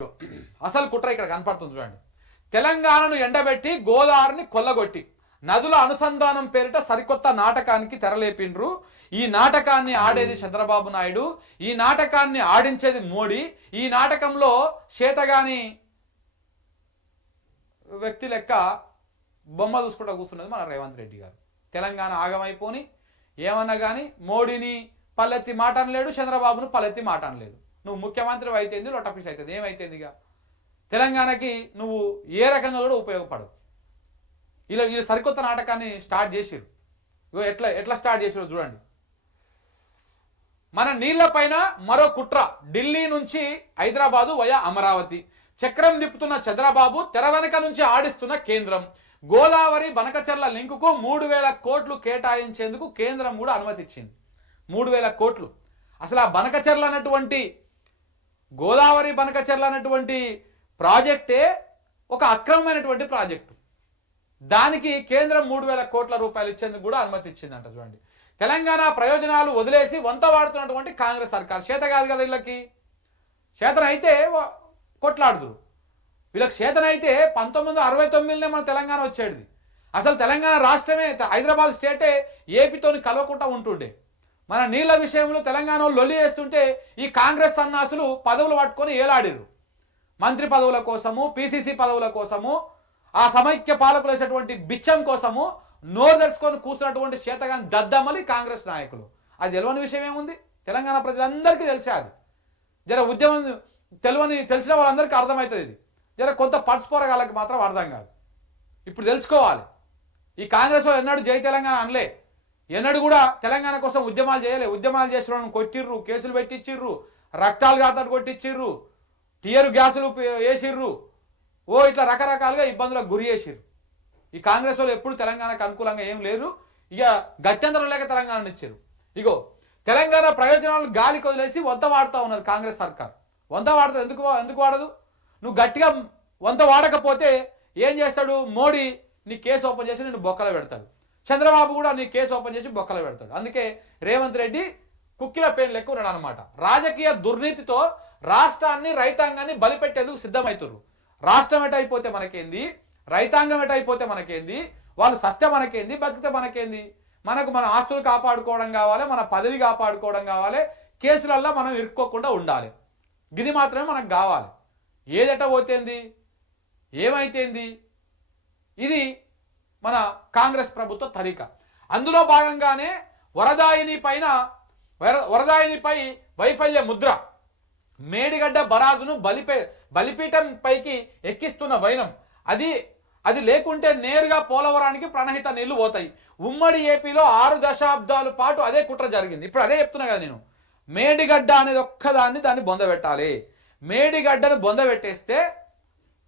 అసలు కుట్ర ఇక్కడ కనపడుతుంది చూడండి. తెలంగాణను ఎండబెట్టి గోదావరిని కొల్లగొట్టి నదుల అనుసంధానం పేరిట సరికొత్త నాటకానికి తెరలేపిండ్రు. ఈ నాటకాన్ని ఆడేది చంద్రబాబు నాయుడు, ఈ నాటకాన్ని ఆడించేది మోడీ. ఈ నాటకంలో చేతగాని వ్యక్తి లెక్క బొమ్మ చూసుకుంటూ కూర్చున్నది మన రేవంత్ రెడ్డి గారు. తెలంగాణ ఆగమైపోని ఏమన్నా కానీ మోడీని పల్లెత్తి మాట అనలేడు, చంద్రబాబును పల్లెత్తి మాట అనలేదు. నువ్వు ముఖ్యమంత్రి అయితేంది, లొట్టపీస్ అవుతుంది, ఏమైతేందిగా తెలంగాణకి నువ్వు ఏ రకంగా కూడా ఉపయోగపడవు. ఇలా వీళ్ళు సరికొత్త నాటకాన్ని స్టార్ట్ చేసిరు. ఎట్లా స్టార్ట్ చేసిరో చూడండి. మన నీళ్లపైన మరో కుట్ర, ఢిల్లీ నుంచి హైదరాబాదు వయా అమరావతి. చక్రం తిప్పుతున్న చంద్రబాబు, తెర వెనక నుంచి ఆడిస్తున్న కేంద్రం. గోదావరి బనకచెర్ల లింకుకు 3000 కోట్లు కేటాయించేందుకు కేంద్రం కూడా అనుమతి ఇచ్చింది. 3000 కోట్లు. అసలు ఆ బనకచెర్ల అన్నటువంటి గోదావరి బనకచెర్ల అన్నటువంటి ప్రాజెక్టే ఒక అక్రమమైనటువంటి ప్రాజెక్టు. దానికి కేంద్రం 3000 కోట్ల రూపాయలు ఇచ్చేందుకు కూడా అనుమతి ఇచ్చిందంట. చూడండి, తెలంగాణ ప్రయోజనాలు వదిలేసి వంత వాడుతున్నటువంటి కాంగ్రెస్ సర్కార్. చేత కాదు కదా వీళ్ళకి, చేతనైతే కొట్లాడుదురు. వీళ్ళకి చేతనైతే 1969లోనే మన తెలంగాణ వచ్చేది. అసలు తెలంగాణ రాష్ట్రమే, హైదరాబాద్ స్టేటే ఏపీతోని కలవకుండా ఉంటుండే. మన నీళ్ల విషయంలో తెలంగాణ లొల్లి చేస్తుంటే ఈ కాంగ్రెస్ సన్నాసులు పదవులు పట్టుకొని ఏలాడిరు. మంత్రి పదవుల కోసము, పిసిసి పదవుల కోసము, ఆ సమైక్య పాలకులు వేసేటువంటి బిచ్చం కోసము నోరు తెరుచుకొని కూర్చున్నటువంటి చేతగాని దద్దమ్మలి కాంగ్రెస్ నాయకులు. అది తెలియని విషయం ఏముంది? తెలంగాణ ప్రజలందరికీ తెలిసే. అది జర ఉద్యమం తెలిసిన వాళ్ళందరికీ అర్థమవుతుంది. ఇది జర కొంత పడుచుపోరగాళ్ళకి మాత్రం అర్థం కాదు. ఇప్పుడు తెలుసుకోవాలి. ఈ కాంగ్రెస్ వాళ్ళు ఎన్నడూ జై తెలంగాణ అనలే, ఎన్నడూ కూడా తెలంగాణ కోసం ఉద్యమాలు చేయలే. ఉద్యమాలు చేసిన వాళ్ళని కొట్టిర్రు, కేసులు పెట్టించిర్రు, రక్తాలు గాతాడు కొట్టించిర్రు, టియర్ గ్యాసులు వేసిర్రు, ఇట్లా రకరకాలుగా ఇబ్బందులకు గురి చేసిర్రు. ఈ కాంగ్రెస్ వాళ్ళు ఎప్పుడు తెలంగాణకు అనుకూలంగా ఏం లేరు. ఇక గత్యంతరం లేక తెలంగాణను ఇచ్చారు. ఇగో తెలంగాణ ప్రయోజనాలను గాలికి వదిలేసి వంత వాడుతూ ఉన్నారు కాంగ్రెస్ సర్కార్. వంత వాడుతుంది. ఎందుకు వాడదు? నువ్వు గట్టిగా వంత వాడకపోతే ఏం చేస్తాడు? మోడీ నీ కేసు ఓపెన్ చేసి నిన్ను బొక్కలో పెడతాడు. చంద్రబాబు కూడా నీ కేసు ఓపెన్ చేసి బొక్కలో పెడతాడు. అందుకే రేవంత్ రెడ్డి కుక్కిల పేర్లు లెక్క ఉన్నాడు అనమాట. రాజకీయ దుర్నీతితో రాష్ట్రాన్ని, రైతాంగాన్ని బలిపెట్టేందుకు సిద్ధమవుతారు. రాష్ట్రం ఎటైపోతే మనకేంది, రైతాంగం ఎటైపోతే మనకేంది, వాళ్ళు సత్య మనకేంది, బతికితే మనకేంది? మన ఆస్తులు కాపాడుకోవడం కావాలి, మన పదవి కాపాడుకోవడం కావాలి, కేసులల్లో మనం ఇరుక్కోకుండా ఉండాలి. ఇది మాత్రమే మనకు కావాలి. ఏదట పోతేంది, ఏమైతేంది? ఇది మన కాంగ్రెస్ ప్రభుత్వ తరీక. అందులో భాగంగానే వరదాయినిపై వైఫల్య ముద్ర, మేడిగడ్డ బరాజును బలిపీఠం పైకి ఎక్కిస్తున్న వైనం. అది లేకుంటే నేరుగా పోలవరానికి ప్రణహిత నీళ్లు పోతాయి. ఉమ్మడి ఏపీలో 6 దశాబ్దాల పాటు అదే కుట్ర జరిగింది. ఇప్పుడు అదే చెప్తున్నా కదా నేను. మేడిగడ్డ అనేది దాన్ని బొందబెట్టాలి. మేడిగడ్డను బొందబెట్టేస్తే,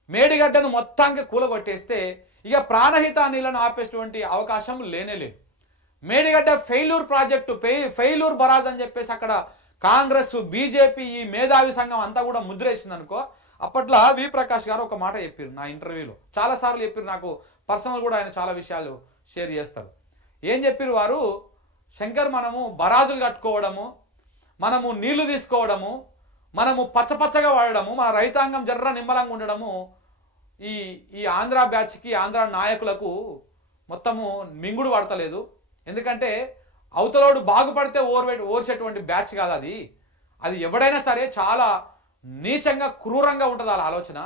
మేడిగడ్డను మొత్తానికి కూలగొట్టేస్తే ఇక ప్రాణహిత నీళ్లను ఆపేటువంటి అవకాశం లేనేలేదు. Medigadda failure project, failure barrage అని చెప్పేసి అక్కడ కాంగ్రెస్, బీజేపీ, ఈ మేధావి సంఘం అంతా కూడా ముద్రేసింది అనుకో. అప్పట్లో వి ప్రకాష్ గారు ఒక మాట చెప్పారు నా ఇంటర్వ్యూలో, చాలాసార్లు చెప్పారు. నాకు పర్సనల్ కూడా ఆయన చాలా విషయాలు షేర్ చేస్తారు. ఏం చెప్పారు వారు? శంకర్, మనము బరాజులు కట్టుకోవడము, మనము నీళ్లు తీసుకోవడము, మనము పచ్చపచ్చగా వాడడము, మన రైతాంగం జర్ర నిమ్మలంగా ఉండడము ఈ ఆంధ్ర బ్యాచ్కి, ఆంధ్ర నాయకులకు మొత్తము మింగుడు పడతలేదు. ఎందుకంటే అవతలోడు బాగుపడితే ఓర్చేటువంటి బ్యాచ్ కాదు అది. అది ఎవడైనా సరే చాలా నీచంగా, క్రూరంగా ఉంటుంది వాళ్ళ ఆలోచన.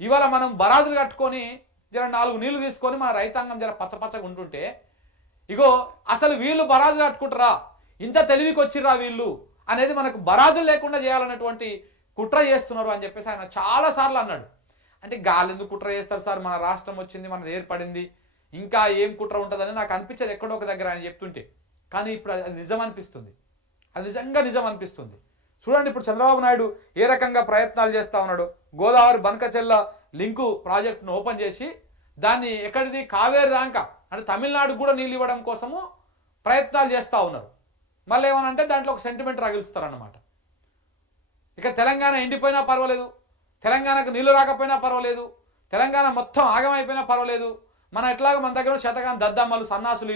ఇవాళ మనం బరాజులు కట్టుకొని జర 4 నీళ్లు తీసుకొని మన రైతాంగం జర పచ్చపచ్చగా ఉంటుంటే, ఇగో అసలు వీళ్ళు బరాజులు కట్టుకుంటారా, ఇంత తెలివికి వచ్చిర్రా వీళ్ళు అనేది మనకు బరాజులు లేకుండా చేయాలన్నటువంటి కుట్ర చేస్తున్నారు అని చెప్పేసి ఆయన చాలాసార్లు అన్నాడు. అంటే గాలి ఎందుకు కుట్ర చేస్తారు సార్, మన రాష్ట్రం వచ్చింది, మనది ఏర్పడింది, ఇంకా ఏం కుట్ర ఉంటుందని నాకు అనిపించేది ఎక్కడో ఒక దగ్గర ఆయన చెప్తుంటే. కానీ ఇప్పుడు అది నిజం అనిపిస్తుంది, అది నిజంగా నిజం అనిపిస్తుంది. చూడండి ఇప్పుడు చంద్రబాబు నాయుడు ఏ రకంగా ప్రయత్నాలు చేస్తూ ఉన్నాడు. గోదావరి బనకచెర్ల లింకు ప్రాజెక్టును ఓపెన్ చేసి దాన్ని ఎక్కడిది, కావేరి దాకా, అంటే తమిళనాడుకు కూడా నీళ్ళు ఇవ్వడం కోసము ప్రయత్నాలు చేస్తూ ఉన్నారు. మళ్ళీ ఏమనంటే దాంట్లో ఒక సెంటిమెంట్ రగిలుస్తారన్నమాట. ఇక్కడ తెలంగాణ ఎండిపోయినా పర్వాలేదు, తెలంగాణకు నీళ్లు రాకపోయినా పర్వాలేదు, తెలంగాణ మొత్తం ఆగమైపోయినా పర్వాలేదు, మన దగ్గర శతకాని దద్దమ్మలు, సన్నాసులు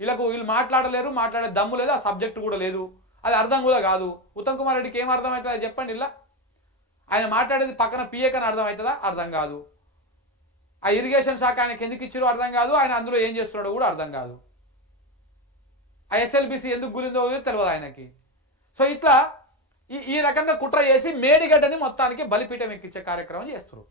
వీళ్ళు మాట్లాడలేరు, మాట్లాడే దమ్ము లేదు, ఆ సబ్జెక్టు కూడా లేదు, అది అర్థం కూడా కాదు. ఉత్తమ్ కుమార్ రెడ్డికి ఏం అర్థమవుతుంది చెప్పండి. ఆయన మాట్లాడేది పక్కన పిఏకని అర్థం అవుతుందా? అర్థం కాదు. ఆ ఇరిగేషన్ శాఖ ఆయనకి ఎందుకు ఇచ్చారో అర్థం కాదు. ఆయన అందులో ఏం చేస్తున్నాడో కూడా అర్థం కాదు. ఆ ఎస్ఎల్బిసి ఎందుకు గురిందో తెలియదు ఆయనకి. సో ఇట్లా ఈ రకంగా కుట్ర చేసి మేడిగడ్డని మొత్తానికి బలిపీఠం ఎక్కించే కార్యక్రమం చేస్తారు.